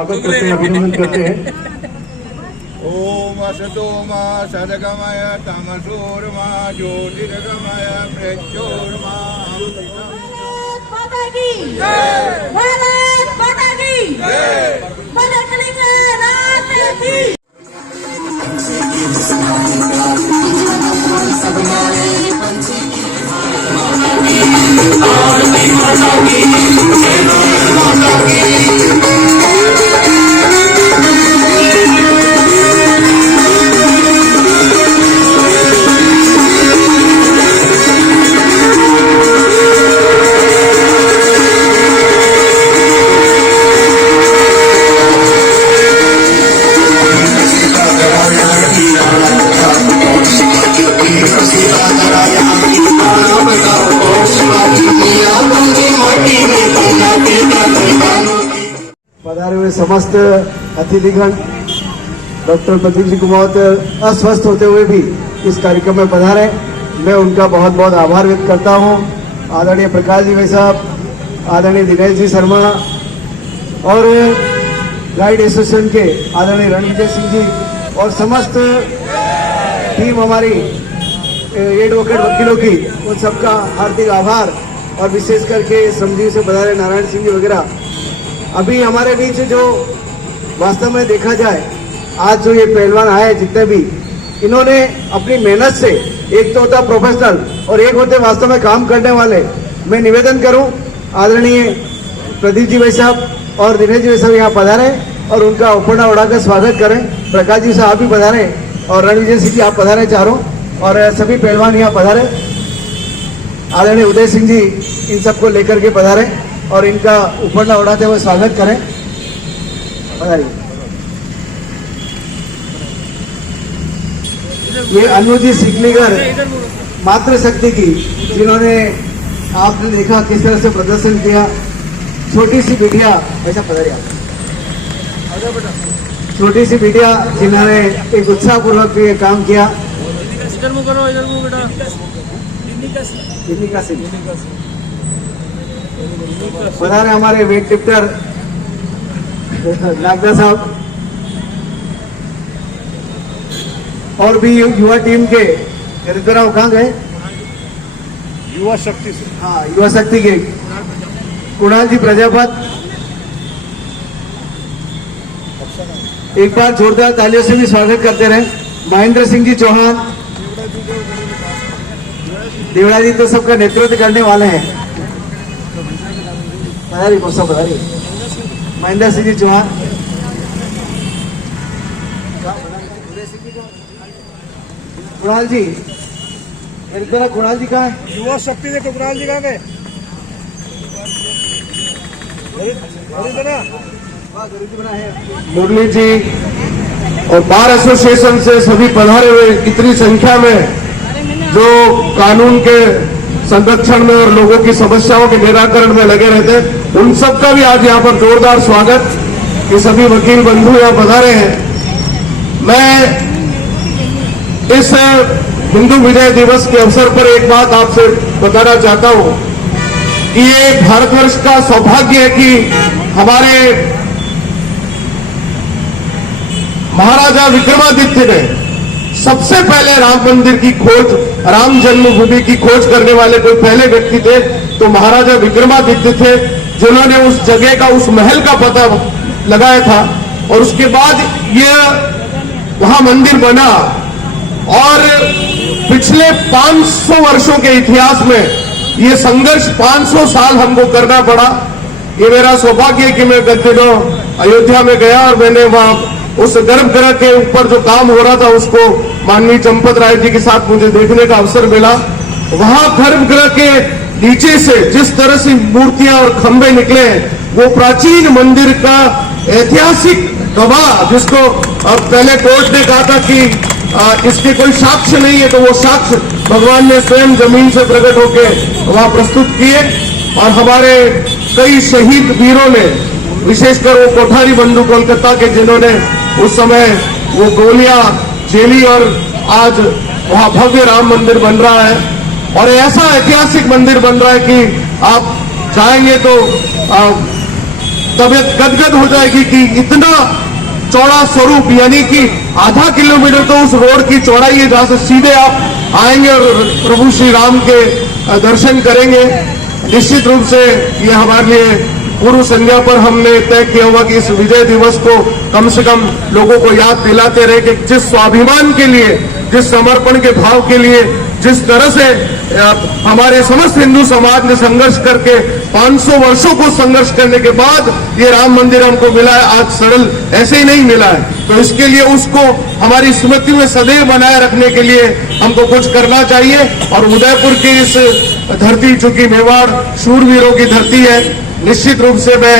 स्वागत करते हैं, अभिनंदन करते हैं। ओम असतो मा सदगमय तमसोर्मा ज्योतिर्गमय प्रज्योर्मा। माता की जय, भारत माता की जय, रात की। पधारे हुए समस्त अतिथिगण, डॉक्टर प्रदीप जी कुमावत अस्वस्थ होते हुए भी इस कार्यक्रम में पधारे, मैं उनका बहुत बहुत आभार व्यक्त करता हूं। आदरणीय प्रकाश जी भाई साहब, आदरणीय दिनेश जी शर्मा और गाइड एसोसिएशन के आदरणीय रणविजय सिंह जी और समस्त टीम हमारी एडवोकेट वकीलों की, उन सबका हार्दिक आभार। और विशेष करके श्रमजीवी से पधारे नारायण सिंह जी वगैरह। अभी हमारे बीच जो वास्तव में देखा जाए, आज जो ये पहलवान आए जितने भी, इन्होंने अपनी मेहनत से, एक तो होता प्रोफेशनल और एक होते वास्तव में काम करने वाले। मैं निवेदन करूं, आदरणीय प्रदीप जी भाई साहब और दिनेश जी भाई साहब यहाँ पधारे और उनका उपरना उड़ाकर स्वागत करें। प्रकाश जी साहब भी पधारे और रणविजय सिंह जी आप पधारे चारों, और सभी पहलवान यहाँ पधारे। आदरणीय उदय सिंह जी इन सबको लेकर के पधारे और इनका उपरना उड़ाते हुए स्वागत करें। ये अनुजी सिकलीगर मातृशक्ति की, जिन्होंने आपने देखा किस तरह से प्रदर्शन किया। छोटी सी बिटिया, ऐसा पधारिए आप, छोटी सी बिटिया जिन्होंने एक उत्साहपूर्वक ये काम किया। इधर मुँह करो, इधर मुँह बेटा। पधारे हमारे वेट लिफ्टर नागदा साहब और भी युवा टीम के रितराव कहाँ गए? युवा शक्ति से, हाँ, युवा शक्ति के कुणाल जी प्रजापत, एक बार जोरदार तालियों से भी स्वागत करते रहे। महेंद्र सिंह जी चौहान, देवड़ा जी तो सबका नेतृत्व करने वाले हैं। महेंद्र सिंह जी चौहान, कुणाल जी, कुणाल जी कहाँ है? युवा शक्ति से कुणाल जी कहाँ गए? मुरली जी और बार एसोसिएशन से सभी पधारे हुए इतनी संख्या में जो कानून के संरक्षण में और लोगों की समस्याओं के निराकरण में लगे रहते हैं, उन सबका भी आज यहाँ पर जोरदार स्वागत। ये सभी वकील बंधु यहाँ पधारे हैं। मैं इस हिंदू विजय दिवस के अवसर पर एक बात आपसे बताना चाहता हूं कि ये भारतवर्ष का सौभाग्य है कि हमारे महाराजा विक्रमादित्य ने सबसे पहले राम मंदिर की खोज, राम जन्मभूमि की खोज करने वाले कोई पहले व्यक्ति थे तो महाराजा विक्रमादित्य थे, जिन्होंने उस जगह का, उस महल का पता लगाया था। और उसके बाद ये वहां मंदिर बना और पिछले 500 वर्षों के इतिहास में ये संघर्ष 500 साल हमको करना पड़ा। ये मेरा सौभाग्य है कि मैं गत दिनों अयोध्या में गया और मैंने वहां उस गर्भगृह के ऊपर जो काम हो रहा था उसको माननीय चंपत राय जी के साथ मुझे देखने का अवसर मिला। वहां गर्भगृह के नीचे से जिस तरह से मूर्तियां और खंभे निकले हैं, वो प्राचीन मंदिर का ऐतिहासिक गवाह, जिसको पहले कोर्ट ने कहा था कि इसके कोई साक्ष्य नहीं है, तो वो साक्ष्य भगवान ने स्वयं जमीन से प्रकट होकर वहां प्रस्तुत किए। और हमारे कई शहीद वीरों ने, विशेषकर वो कोठारी बंधु कोलकाता के, जिन्होंने उस समय वो गोलियां झेली और आज वहां भव्य राम मंदिर बन रहा है। और ऐसा ऐतिहासिक मंदिर बन रहा है कि आप जाएंगे तो तबीयत गदगद हो जाएगी कि इतना चौड़ा स्वरूप, यानी कि आधा किलोमीटर तो उस रोड की चौड़ाई है जहां से सीधे आप आएंगे और प्रभु श्री राम के दर्शन करेंगे। निश्चित रूप से ये हमारे लिए पूर्व संध्या पर हमने तय किया हुआ कि इस विजय दिवस को कम से कम लोगों को याद दिलाते रहे कि जिस स्वाभिमान के लिए, जिस समर्पण के भाव के लिए, जिस तरह से हमारे समस्त हिंदू समाज ने संघर्ष करके 500 वर्षों को संघर्ष करने के बाद ये राम मंदिर हमको मिला है, आज सरल ऐसे ही नहीं मिला है। तो इसके लिए उसको हमारी स्मृति में सदैव बनाए रखने के लिए हमको कुछ करना चाहिए। और उदयपुर की इस धरती, चूंकि मेवाड़ शूरवीरों की धरती है, निश्चित रूप से मैं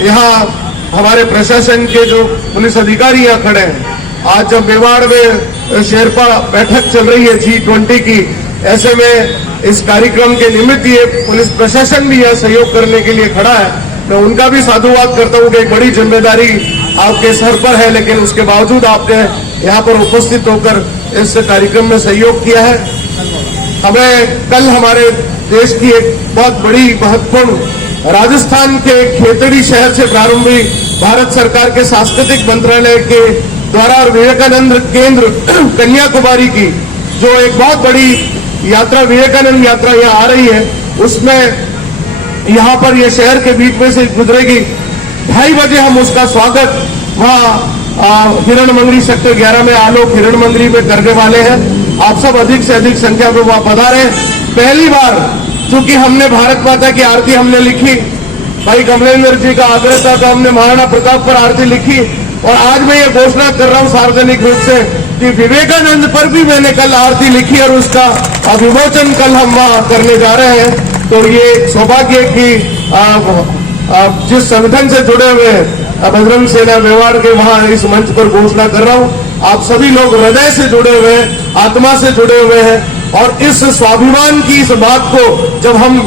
यहाँ हमारे प्रशासन के जो पुलिस अधिकारी यहाँ खड़े हैं, आज जब मेवाड़ में शेरपा बैठक चल रही है G20 की, ऐसे में इस कार्यक्रम के निमित्त ये पुलिस प्रशासन भी यहाँ सहयोग करने के लिए खड़ा है। मैं उनका भी साधुवाद करता हूँ कि एक बड़ी जिम्मेदारी आपके सर पर है, लेकिन उसके बावजूद आपने यहाँ पर उपस्थित होकर इस कार्यक्रम में सहयोग किया है। हमें कल हमारे देश की एक बहुत बड़ी महत्वपूर्ण राजस्थान के खेतड़ी शहर से प्रारंभ हुई भारत सरकार के सांस्कृतिक मंत्रालय के द्वारा और विवेकानंद केंद्र कन्याकुमारी की जो एक बहुत बड़ी यात्रा, विवेकानंद यात्रा यहाँ आ रही है, उसमें यहाँ पर ये शहर के बीच में से गुजरेगी। 2:30 बजे हम उसका स्वागत वहाँ हिरण मंगरी सेक्टर 11 में आलोक हिरण मंगरी में करने वाले हैं। आप सब अधिक से अधिक संख्या में वहाँ पधारे। पहली बार चूंकि हमने भारत माता की आरती हमने लिखी, भाई कमलेंद्र जी का आग्रह था तो हमने महाराणा प्रताप पर आरती लिखी, और आज मैं ये घोषणा कर रहा हूँ सार्वजनिक रूप से कि विवेकानंद पर भी मैंने कल आरती लिखी और उसका विमोचन कल हम वहाँ करने जा रहे हैं। तो ये सौभाग्य कि जिस संगठन से जुड़े हुए हैं बजरंग सेना मेवाड़ के, वहां इस मंच पर घोषणा कर रहा हूं। आप सभी लोग हृदय से जुड़े हुए हैं, आत्मा से जुड़े हुए हैं, और इस स्वाभिमान की इस बात को जब हम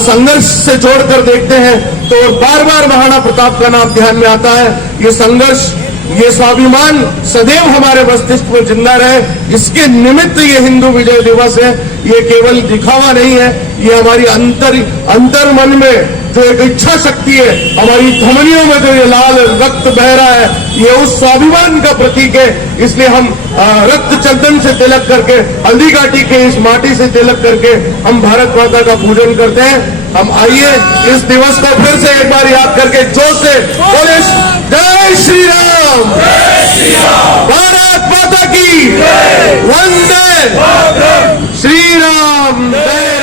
संघर्ष से जोड़कर देखते हैं तो बार बार महाराणा प्रताप का नाम ध्यान में आता है। ये संघर्ष, ये स्वाभिमान सदैव हमारे मस्तिष्क में जिंदा रहे, इसके निमित्त ये हिंदू विजय दिवस है। ये केवल दिखावा नहीं है, ये हमारी अंतर मन में जो एक इच्छा शक्ति है, हमारी धमनियों में जो ये लाल रक्त बह रहा है, ये उस स्वाभिमान का प्रतीक है। इसलिए हम रक्त चंदन से तिलक करके, हल्दी घाटी के इस माटी से तिलक करके हम भारत माता का पूजन करते हैं। हम आइए इस दिवस को फिर से एक बार याद करके जोर से बोले जय श्री राम, भारत माता की वंदे श्री राम, जय